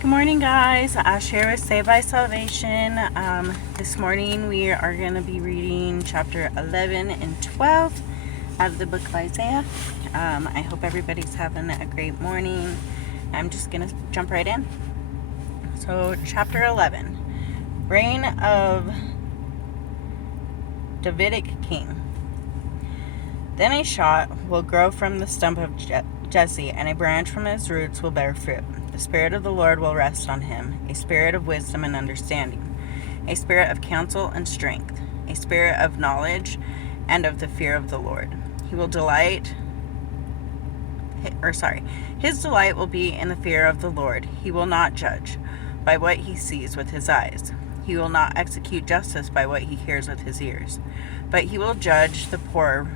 Good morning, guys. Ash here with Saved by Salvation. This morning we are going to be reading chapter 11 and 12 out of the book of Isaiah. I hope everybody's having a great morning. I'm just going to jump right in. So, chapter 11, Reign of Davidic King. Then a shoot will grow from the stump of Jesse, and a branch from his roots will bear fruit. The Spirit of the Lord will rest on him, a spirit of wisdom and understanding, a spirit of counsel and strength, a spirit of knowledge and of the fear of the Lord. His delight will be in the fear of the Lord. He will not judge by what he sees with his eyes. He will not execute justice by what he hears with his ears, but he will judge the poor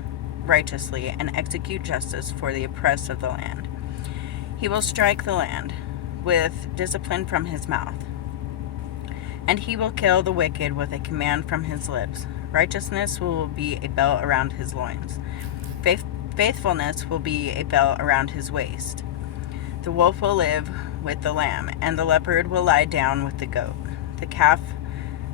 righteously and execute justice for the oppressed of the land. He will strike the land with discipline from his mouth, and he will kill the wicked with a command from his lips. Righteousness will be a belt around his loins. Faithfulness will be a belt around his waist. The wolf will live with the lamb, and the leopard will lie down with the goat. The calf,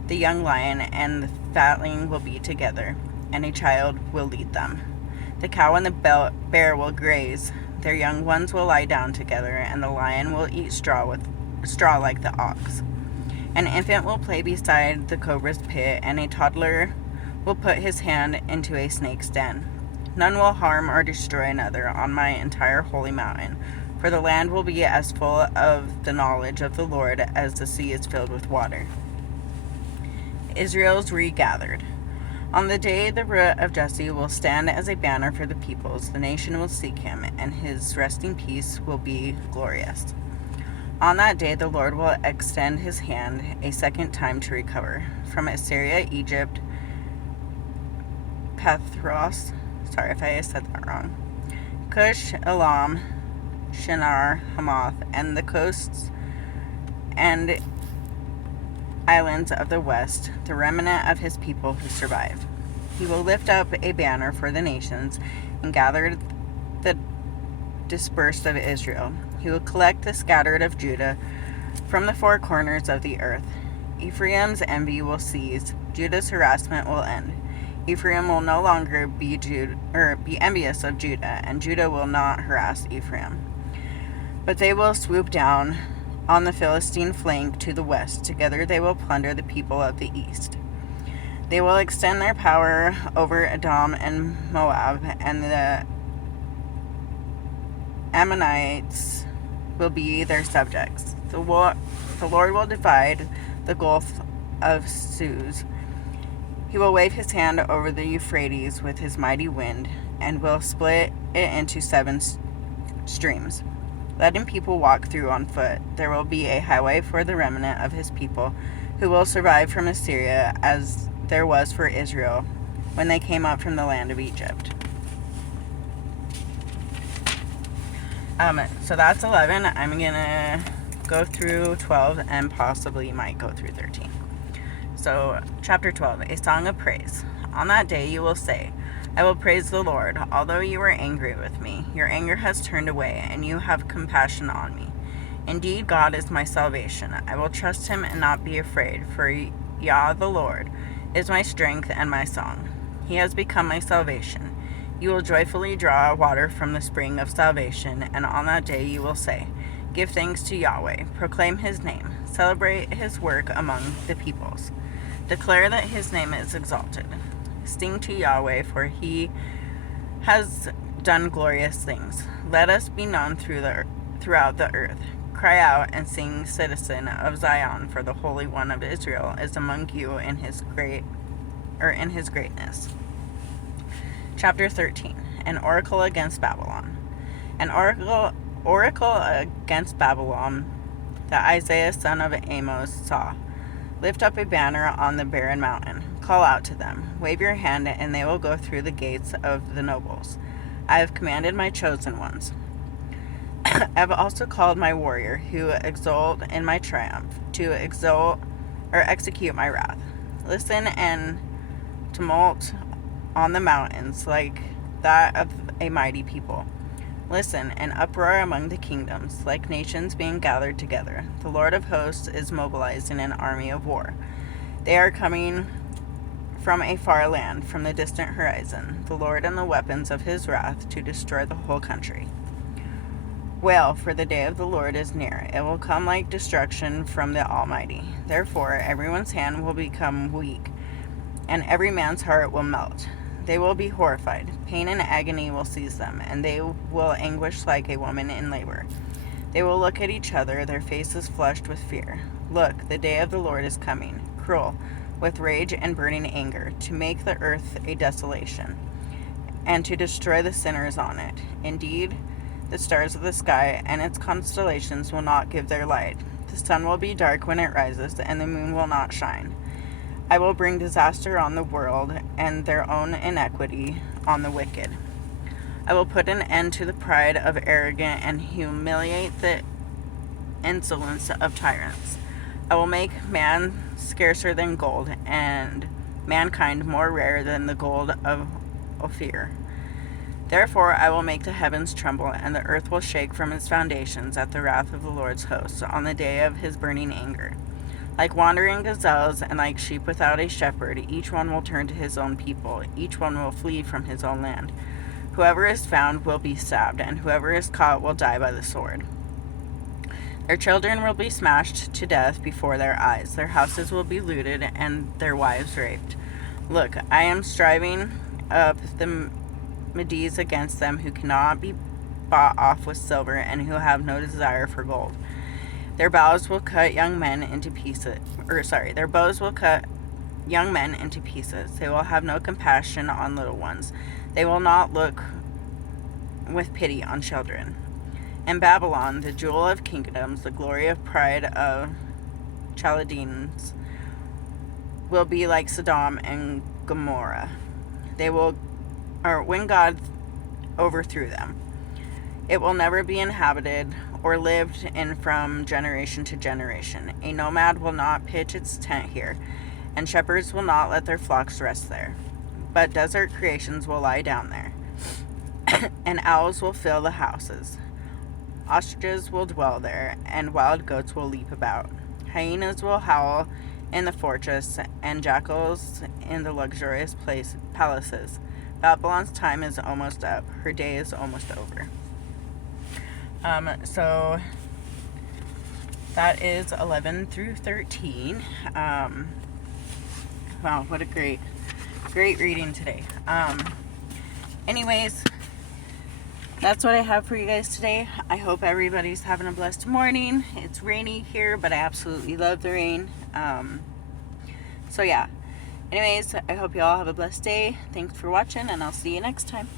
the young lion, and the fatling will be together, and a child will lead them. The cow and the bear will graze. Their young ones will lie down together, and the lion will eat straw like the ox. An infant will play beside the cobra's pit, and a toddler will put his hand into a snake's den. None will harm or destroy another on my entire holy mountain, for the land will be as full of the knowledge of the Lord as the sea is filled with water. Israel's regathered. On the day the root of Jesse will stand as a banner for the peoples, the nation will seek him, and his resting place will be glorious. On that day the Lord will extend his hand a second time to recover. From Assyria, Egypt, Pathros, sorry if I said that wrong, Cush, Elam, Shinar, Hamath, and the coasts and islands of the west, the remnant of his people who survive. He will lift up a banner for the nations and gather the dispersed of Israel. He will collect the scattered of Judah from the four corners of the earth. Ephraim's envy will cease, Judah's harassment will end. Ephraim will no longer be envious of Judah, and Judah will not harass Ephraim. But they will swoop down on the Philistine flank to the west. Together they will plunder the people of the east. They will extend their power over Edom and Moab, and the Ammonites will be their subjects. The Lord will divide the Gulf of Suez. He will wave his hand over the Euphrates with his mighty wind, and will split it into 7 streams, letting people walk through on foot. There will be a highway for the remnant of his people, who will survive from Assyria, as there was for Israel when they came up from the land of Egypt. So that's 11. I'm going to go through 12 and possibly might go through 13. So, chapter 12, a song of praise. On that day you will say, I will praise the Lord. Although you were angry with me, your anger has turned away, and you have compassion on me. Indeed, God is my salvation. I will trust him and not be afraid, for Yah, the Lord, is my strength and my song. He has become my salvation. You will joyfully draw water from the spring of salvation, and on that day you will say, Give thanks to Yahweh, proclaim his name, celebrate his work among the peoples. Declare that his name is exalted. Sing to Yahweh, for he has done glorious things. Let us be known throughout the earth. Cry out and sing, citizen of Zion, for the Holy One of Israel is among you in his greatness. Chapter 13, an oracle against Babylon. An oracle against Babylon that Isaiah son of Amos saw. Lift up a banner on the barren mountain. Call out to them. Wave your hand, and they will go through the gates of the nobles. I have commanded my chosen ones. I have also called my warrior, who exult in my triumph, to execute my wrath. Listen and tumult on the mountains like that of a mighty people. Listen, an uproar among the kingdoms, like nations being gathered together. The Lord of hosts is mobilizing an army of war. They are coming from a far land, from the distant horizon, the Lord and the weapons of his wrath to destroy the whole country. Wail, for the day of the Lord is near. It will come like destruction from the Almighty. Therefore, everyone's hand will become weak, and every man's heart will melt. They will be horrified. Pain and agony will seize them, and they will anguish like a woman in labor. They will look at each other, their faces flushed with fear. Look, the day of the Lord is coming, cruel, with rage and burning anger, to make the earth a desolation, and to destroy the sinners on it. Indeed, the stars of the sky and its constellations will not give their light. The sun will be dark when it rises, and the moon will not shine. I will bring disaster on the world, and their own iniquity on the wicked. I will put an end to the pride of arrogant and humiliate the insolence of tyrants. I will make man scarcer than gold, and mankind more rare than the gold of Ophir. Therefore I will make the heavens tremble, and the earth will shake from its foundations at the wrath of the Lord's hosts on the day of his burning anger. Like wandering gazelles and like sheep without a shepherd, each one will turn to his own people. Each one will flee from his own land. Whoever is found will be stabbed, and whoever is caught will die by the sword. Their children will be smashed to death before their eyes. Their houses will be looted, and their wives raped. Look, I am striving up the Medes against them who cannot be bought off with silver, and who have no desire for gold. Their bows will cut young men into pieces. Their bows will cut young men into pieces. They will have no compassion on little ones. They will not look with pity on children. And Babylon, the jewel of kingdoms, the glory of pride of Chaldeans, will be like Sodom and Gomorrah. When God overthrew them. It will never be inhabited or lived in from generation to generation. A nomad will not pitch its tent here, and shepherds will not let their flocks rest there. But desert creations will lie down there, and owls will fill the houses. Ostriches will dwell there, and wild goats will leap about. Hyenas will howl in the fortress, and jackals in the luxurious palaces. Babylon's time is almost up. Her day is almost over. So that is 11 through 13. Wow, what a great reading today. Anyways, that's what I have for you guys today. I hope everybody's having a blessed morning. It's rainy here, but I absolutely love the rain. So yeah. Anyways, I hope you all have a blessed day. Thanks for watching, and I'll see you next time.